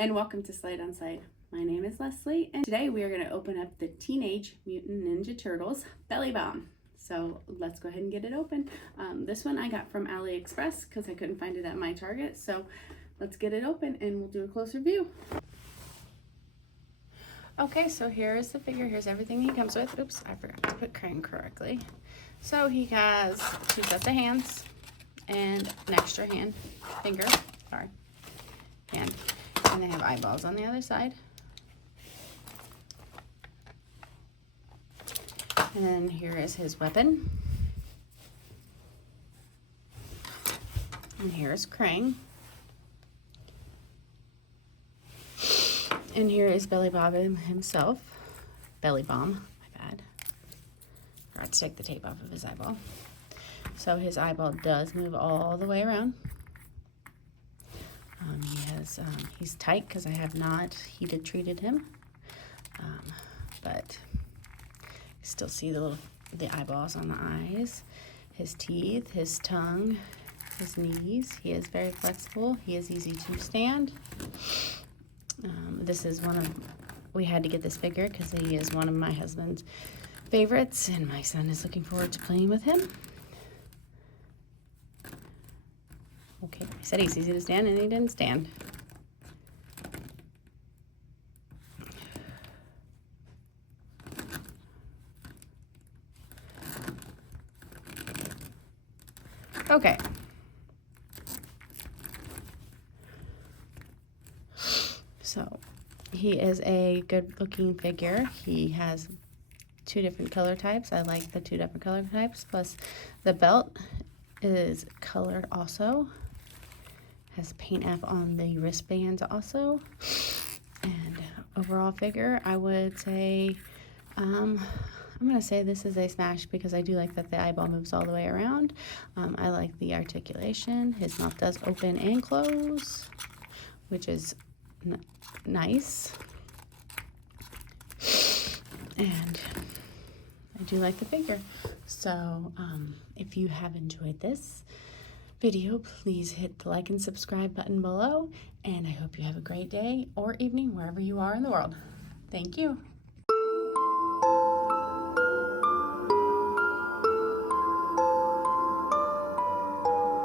and welcome to Slide on Slide. My name is Leslie, and today we are going to open up the Teenage Mutant Ninja Turtles Bellybomb. So let's go ahead and get it open. This one I got from AliExpress because I couldn't find it at my Target. So let's get it open and we'll do a closer view. Okay, so here is the figure. Here's everything he comes with. Oops, I forgot to put Krang correctly. So he has 2 sets of hands and an extra hand, hand. And they have eyeballs on the other side. And then here is his weapon. And here is Krang. And here is Bellybomb himself. Bellybomb, my bad. Forgot to take the tape off of his eyeball. So his eyeball does move all the way around. He's tight because I have not heated treated him, but you still see the eyeballs on the eyes, his teeth, his tongue, his knees. He is very flexible. He is easy to stand. This is we had to get this figure because he is one of my husband's favorites, and my son is looking forward to playing with him. Okay, I said he's easy to stand, and he didn't stand. Okay. So, he is a good-looking figure. He has 2 different color types. I like the 2 different color types, plus the belt is colored also. Has paint F on the wristbands also. And overall figure, I would say, I'm going to say this is a smash because I do like that the eyeball moves all the way around. I like the articulation. His mouth does open and close, which is nice. And I do like the figure. So if you have enjoyed this video, please hit the like and subscribe button below, and I hope you have a great day or evening wherever you are in the world. Thank you.